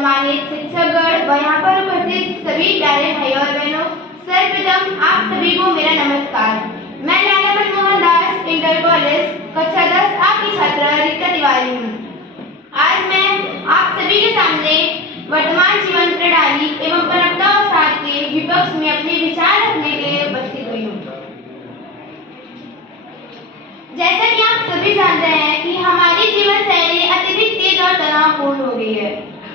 सम्मानित शिक्षकगण व यहाँ पर उपस्थित सभी प्यारे भाई और बहनों, सर्वप्रथम आप सभी को मेरा नमस्कार। मैं लाला मनमोहन दास इंटर कॉलेज कक्षा 10 आपकी छात्रा रीता तिवारी हूँ। आज मैं आप सभी के सामने वर्तमान जीवन प्रणाली एवं परंपरा और साथ के विपक्ष में अपने विचार रखने के लिए उपस्थित हुई हूँ। जैसा कि आप सभी जानते हैं कि हमारी जीवन शैली अत्यधिक तेज और तनावपूर्ण हो गई है।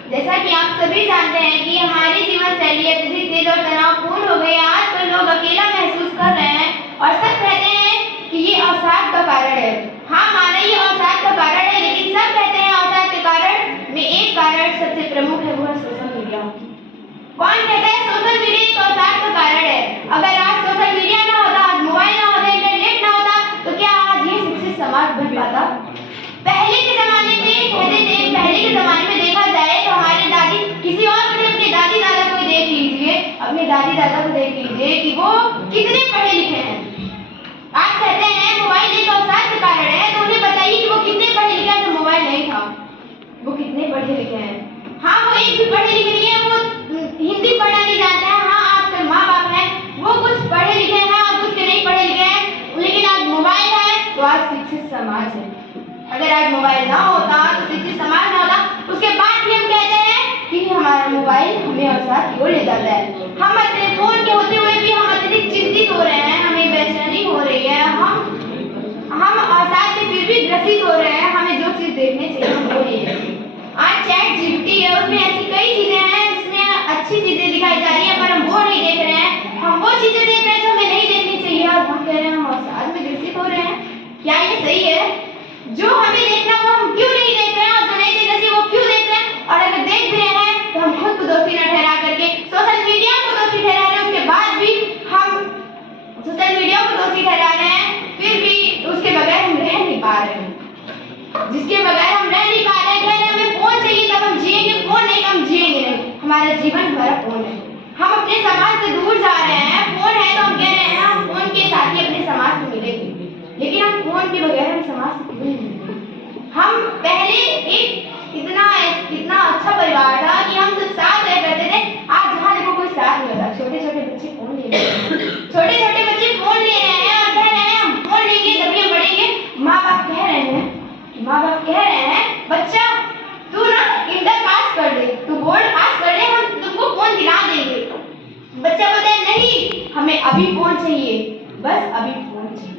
जैसा कि आप सभी जानते हैं कि हमारी जीवन शैली अत्यधिक तेज और तनावपूर्ण हो गई है। आजकल लोग अकेला महसूस कर रहे हैं और सब कहते हैं कि ये अवसाद का कारण है। हाँ, माना ये अवसाद का कारण है, लेकिन सब कहते हैं अवसाद के कारण में एक कारण सबसे प्रमुख है, वो है सोशल मीडिया। कौन कहता है सोशल मीडिया एक अवसाद का कारण है? अगर आज सोशल मीडिया ना होता, आज मोबाइल ना होता, इंटरनेट ना होता, तो क्या आज ये शिक्षित समाज बन पाता? पहले के जमाने में कहते थे, पहले के जमाने में देखा जाए तो हमारे दादी किसी और को अपने दादी दादा को देख लीजिए, अपने दादी दादा को देख लीजिए कि वो कितने पढ़े लिखे हैं। आप कहते हैं मोबाइल एक अवसाद का कारण है, तो उन्हें बताइए कि वो कितने पढ़े लिखे हैं जब मोबाइल नहीं था। वो कितने पढ़े लिखे हैं? हाँ, वो एक भी पढ़े लिखे नहीं है, वो हिंदी पढ़ना नहीं जानते हैं। हाँ, आजकल माँ बाप हैं, वो कुछ पढ़े लिखे हैं और कुछ नहीं पढ़े लिखे हैं, लेकिन आज मोबाइल है तो आज शिक्षित समाज है। अगर आज मोबाइल ना होता तो शिक्षित समाज ना होता, उसके बाद भी हम कहते हैं कि हमारा मोबाइल हमें अवसाद की ओर ले जाता है। हम अपने फोन के होते हुए भी हम अत्यधिक चिंतित हो रहे हैं, हमें बेचैनी हो रही है, हम अवसाद में फिर भी ग्रसित हो रहे हैं। हमें जो चीज देखने चाहिए हम वो नहीं देखते। आज चैट जीपीटी है, उसमें ऐसी कई चीजें हैं जिसमें अच्छी चीजें दिखाई जा रही है, पर हम वो नहीं देख रहे हैं। हम वो चीजें देख रहे हैं जो हमें नहीं देखनी चाहिए और हम कह रहे हैं हम अवसाद में ग्रसित हो रहे हैं। क्या ये सही है? जो हमें देखना वो हम क्यों नहीं देख रहे हैं, और जो नहीं देखना चाहिए वो क्यों देख रहे हैं? और अगर देख भी रहे हैं तो हम खुद को दोषी न ठहरा करके सोशल मीडिया को दोषी ठहरा रहे हैं। उसके बाद भी हम सोशल मीडिया को दोषी ठहरा रहे हैं, फिर भी उसके बगैर हम रह नहीं पा रहे हैं। जिसके बगैर हम रह नहीं पा रहे हैं, हमें फोन चाहिए तब हम जिएंगे, फोन नहीं तो हम जिएंगे नहीं। हमारा जीवन हमारा फोन है। हम अपने समाज से दूर जा रहे हैं। फोन है तो हम कह रहे हैं हम फोन के साथ ही अपने समाज से मिलेंगे, लेकिन हम फोन के बगैर हम समाज से क्यों नहीं मिलते? हम पहले एक इतना अच्छा परिवार था कि हम सब साथ रह करते थे। आज जहाँ देखो कोई साथ नहीं होता। छोटे छोटे बच्चे फोन ले रहे हैं, छोटे छोटे बच्चे फोन ले रहे हैं और कह रहे हैं हम फोन लेंगे तभी हम बढ़ेंगे। माँ बाप कह रहे हैं बच्चा तू ना इंटर पास कर ले, तू बोर्ड पास कर ले, हम तुमको फोन दिला देंगे। बच्चा बोलता है नहीं, हमें अभी फोन चाहिए, बस अभी फोन चाहिए।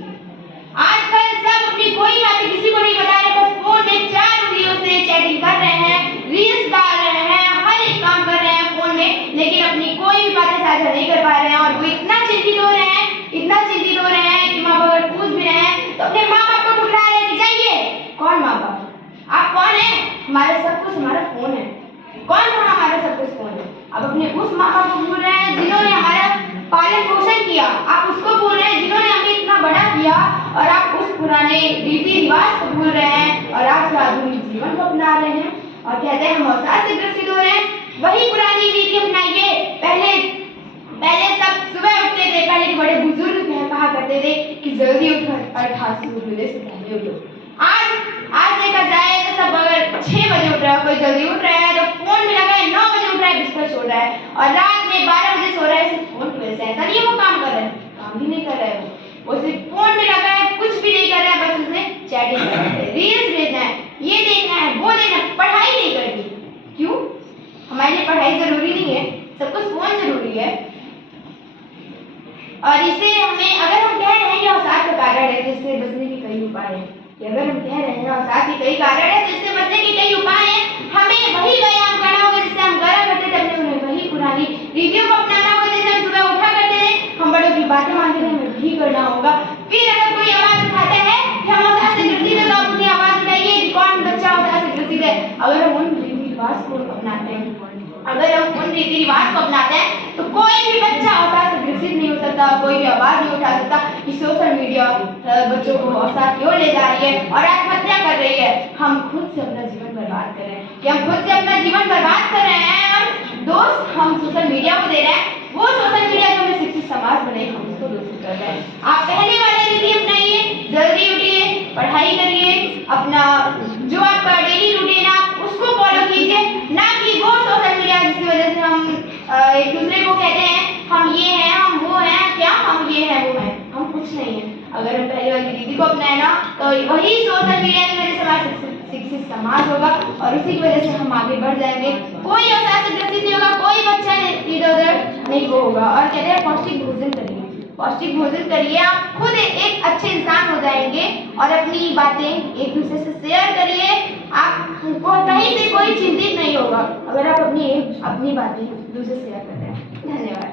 आजकल सब अपनी कोई बातें किसी को नहीं बता रहे, बस फोन में 4 उंगलियों से चैटिंग कर रहे हैं, रील्स डाल रहे हैं, हर एक काम कर रहे हैं फोन में, लेकिन अपनी कोई भी बातें साझा नहीं कर पा रहे हैं। और वो इतना चिंतित हो रहे हैं कि माँ बाप अगर पूछ भी रहे हैं तो अपने माँ बाप को ठुकरा रहे हैं कि जाइए। कौन माँ बाप? आप कौन है? हमारा सब कुछ हमारा फोन है। कौन था हमारा सब कुछ फोन है? अब अपने उस माँ बाप को भूल रहे हैं जिन्होंने हमारा पालन पोषण किया। आप उसको भूल रहे हैं जिन्होंने हमें इतना बड़ा किया, और आप उस पुराने रीति रिवाज को भूल रहे हैं और आज का आधुनिक जीवन को अपना रहे हैं और कहते हैं हम अवसाद से ग्रसित हो रहे हैं। वही पुरानी रीति अपनाइए। पहले सब सुबह उठते थे, पहले के बड़े बुजुर्ग कहा करते थे कि जल्दी उठो, 88 सूर्योदय से पहले उठो। आज देखा जाए तो सब अगर 6 बजे उठ रहा है, कोई जल्दी उठ रहा है तो फोन में लगा है, 9 बजे उठ रहा है, बिस्तर छोड़ रहा है, और रात में 12 बजे सो रहा है सिर्फ फोन की वजह से। ऐसा नहीं है वो काम कर रहा है, काम भी नहीं कर रहा है, वो सिर्फ फोन में लगा है, कुछ भी नहीं कर रहा है, बस उसने चैटिंग करना है, रील्स भेजना है, ये देखना है, वो देखना है, पढ़ाई नहीं करनी। क्यों? हमारे लिए पढ़ाई जरूरी नहीं है, सब कुछ फोन जरूरी है। और इसे हमें, अगर हम कह रहे हैं कि अवसाद का कारण है, तो इससे बचने के कई उपाय हैं। अगर हम कह रहे हैं अवसाद के कई कारण है, तो इससे बचने के कई उपाय हैं। हमें वही व्यायाम करना होगा जिससे हम करा करते थे, अपने वही पुरानी रीतियों को अपनाना होगा। जैसे हम सुबह उठा करते थे, हम बड़ों की बातें मानते थे, हमें वही करना होगा। फिर अगर कोई आवाज उठाता है कि हम अवसाद से ग्रसित है, तो आप उन्हें आवाज उठाइए कि कौन बच्चा अवसाद से ग्रसित है। अगर हम उन रीति रिवाज को अपनाते हैं, तो कोई भी बच्चा अवसाद से ग्रसित नहीं हो सकता, कोई भी आवाज नहीं उठा सकता कि सोशल मीडिया बच्चों को अवसाद की ओर ले जा रही है और आत्महत्या कर रही है। हम खुद से अपना जीवन बर्बाद कर रहे हैं, और दोस्त हम सोशल मीडिया को दे रहे हैं। वो सोशल मीडिया जो हमें शिक्षित समाज बने, हम उसको दोषी कर रहे हैं। आप पहले वाला रीति अपनाइए, जल्दी उठिए, पढ़ाई करिए, अपना जो आपका डेली रूटीन आप उसको फॉलो कीजिए, ना कि वो एक दूसरे को कहते हैं हम ये हैं, हम वो हैं, क्या हम ये हैं, वो हैं, हम कुछ नहीं है। अगर हम पहले वाली रीति को अपनाए ना तो वही सोशल मीडिया की वजह से हमारा शिक्षित समाज होगा और उसी की वजह से हम आगे बढ़ जाएंगे। कोई अवसाद से ग्रसित नहीं होगा, कोई बच्चा इधर उधर नहीं वो होगा। और कहते हैं पौष्टिक भोजन करिए, पौष्टिक भोजन करिए, आप खुद एक अच्छे इंसान हो जाएंगे और अपनी बातें एक दूसरे से शेयर करिए। आपको कहीं से कोई चिंतित नहीं होगा अगर आप अपनी बातें दूसरे से शेयर करते हैं। धन्यवाद।